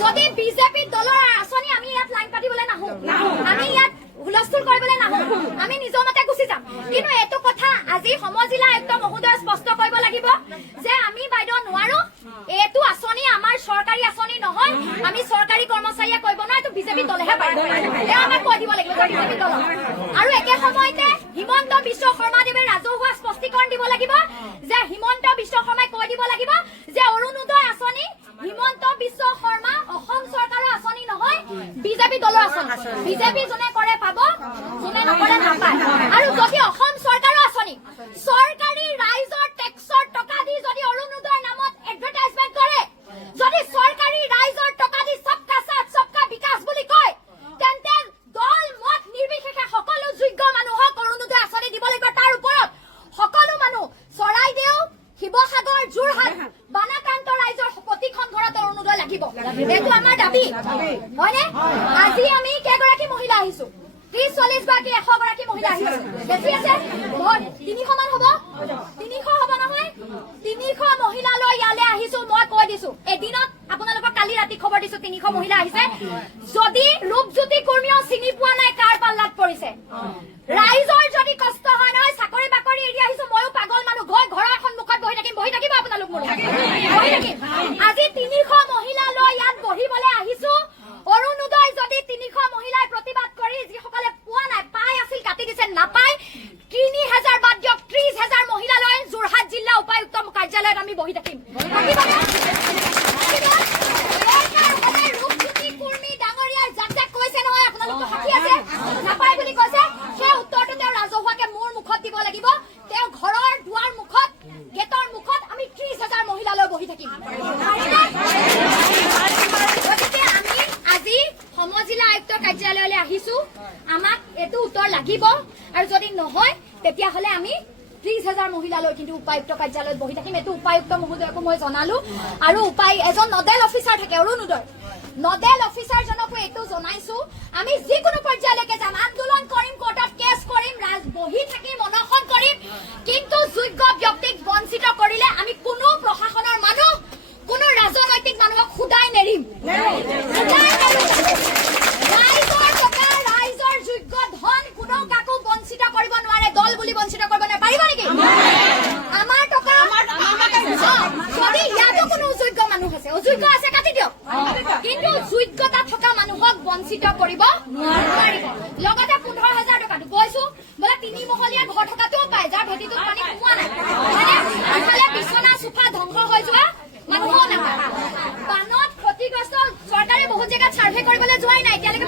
যদি বিজেপি দলৰ আঁচনি আমি ইয়াত লাইন পাতিবলৈ নাহো, আমি ইয়াত হুলস্থুল কৰিবলৈ নাহো, আমি নিজৰ মতে গুচি যাম। কিন্তু এইটো কথা আজি সমজিলা আয়ুক্ত মহোদয়ে স্পষ্ট কৰিব লাগিব যে আমি বাইদেউ নোৱাৰো, এইটো আঁচনি আমাৰ চৰকাৰী আঁচনি নহয়, আমি চৰকাৰী কৰ্মচাৰীয়ে কৰিব নোৱাৰো, এইটো বিজেপি দলেহে পাৰিব। এয়া আমাক কৈ দিব লাগিব বিজেপি দলক। আৰু একে সময়তে হিমন্ত বিশ্ব শৰ্মাদেৱে ৰাজহুৱা স্পষ্টীকৰণ দিব লাগিব যে হিমন্ত বিশ্ব শৰ্মাই কৈ দিব লাগিব যে অৰুণোদয় আঁচনি হিমন্ত বিশ্ব শৰ্মা অসম চৰকাৰৰ আঁচনি নহয়, বিজেপি দলৰ আঁচনি। বিজেপি যোনে কৰে পাব, যোনে নকৰে নাপায়। আৰু যদি অসম চৰকাৰৰ আঁচনি চৰকাৰী ৰাইজৰ টেক্সৰ টকা দি যদি অৰুণোদয়ৰ নামত এডভাৰটাইজমেণ্ট কৰে, যদি চৰকাৰী ৰাইজৰ টকা দি সবকা সাথ সবকা বিকাশ বুলি কয়, তেন্তে দল মত নিৰ্বিশেষে সকলো যোগ্য মানুহক অৰুণোদয় আঁচনি দিব লাগিব। তাৰ ওপৰত সকলো মানুহ চৰাইদেউ, শিৱসাগৰ, যোৰহাট, বানাক্ৰান্ত ৰাইজৰ প্ৰতিখন ঘৰত অৰুণোদয় লাগিব। এইটো আমাৰ দাবী, হয়নে? আজি আমি কেইগৰাকী মহিলা আহিছো? 30-40 গৰাকী, 100 গৰাকী মহিলা আহিছো। বেছি আছে 300 মান হ'ব, 300 হ'ব নহয়, 300 মহিলালৈ ইয়ালৈ আহিছো। মই কৈ দিছো এদিনত আপোনালোকক কালি ৰাতি খবৰ দিছো 300 মহিলা আহিছে। যদি ৰূপজ্যোতি কুৰ্মীও চিনি পোৱা নাই কাৰ পাল্লাত পৰিছে, ৰাইজৰ যদি কষ্ট হয় নহয়, চাকৰি বাকৰি এৰি আহিছো, ময়ো পাগল মানুহ, ঘৰৰ সন্মুখত বহি থাকিব আপোনালোক মোৰ বহি থাকিম। আজি 300 মহিলা লৈ ইয়াত বহিবলৈ আহিছো। অৰুণোদয় যদি 300 মহিলাই প্ৰতিবাদ কৰি যিসকলে পোৱা নাই, পাই আছিল কাটি দিছে, নাপায় 30,000 বাদ দিয়ক, 30,000 মহিলা লৈ যোৰহাট জিলা উপায়ুক্ত কাৰ্যালয়ত আমি বহি থাকিম। ৰূপজ্যোতি কুৰ্মী ডাঙৰীয়াই যাক কৈছে নহয়, আপোনালোকে সাক্ষী আছে, নাপায় বুলি কৈছে, সেই উত্তৰটো তেওঁ ৰাজহুৱাকে মোৰ মুখত দিব লাগিব। তেওঁ ঘৰৰ দুৱাৰ মুখত, গেটৰ মুখত আমি 30,000 মহিলালৈ বহি থাকিম। গতিকে আমি আজি সমজিলা আয়ুক্ত কাৰ্যালয়লৈ আহিছো, আমাক এইটো উত্তৰ লাগিব। আৰু যদি নহয় তেতিয়াহ'লে আমি 30,000 মহিলালৈ কিন্তু উপায়ুক্ত কাৰ্যালয়ত বহি থাকিম। এইটো উপায়ুক্ত মহোদয়কো মই জনালো। আৰু এজন নডেল অফিচাৰ থাকে অৰুণোদয়, নডেল অফিচাৰজনকো এইটো জনাইছো, আমি যিকোনো পৰ্যায়লৈকে যাম, আন্দোলন কৰিম, কোৰ্টত কেছ কৰিম, বহি থাকিম, অনশন কৰিম, কিন্তু যোগ্য ব্যক্তিক বঞ্চিত কৰিলে আমি কোনো প্ৰশাসনৰ মানুহ, কোনো ৰাজনৈতিক মানুহক সুদাই নেৰিম। ৰাইজৰ টকা, ৰাইজৰ যোগ্য ধন কোনো কাকো বঞ্চিত কৰিব নোৱাৰে, দল বুলি বঞ্চিত কৰিব নোৱাৰে। পাৰিব নেকি? আমাৰ টকা যদি ইয়াতো কোনো যোগ্য মানুহ আছে, অযোগ্য আছে, কাটি দিয়ক, কিন্তু যোগ্যতা থকা মানুহক বঞ্চিত কৰিব নোৱাৰিব। লগতে 15,000 টকাটো কৈছো, বোলে 3 মহলীয়া ঘৰ থকাটোও পায়, যাৰ ভেটিটোত পানী সোমোৱা নাই, ইফালে বিচনা চোফা ধ্বংস হৈ যোৱা মানুহো নাপায়। বানত ক্ষতিগ্ৰস্ত চৰকাৰে বহুত জেগাত চাৰ্ভে কৰিবলৈ যোৱাই নাই এতিয়ালৈকে।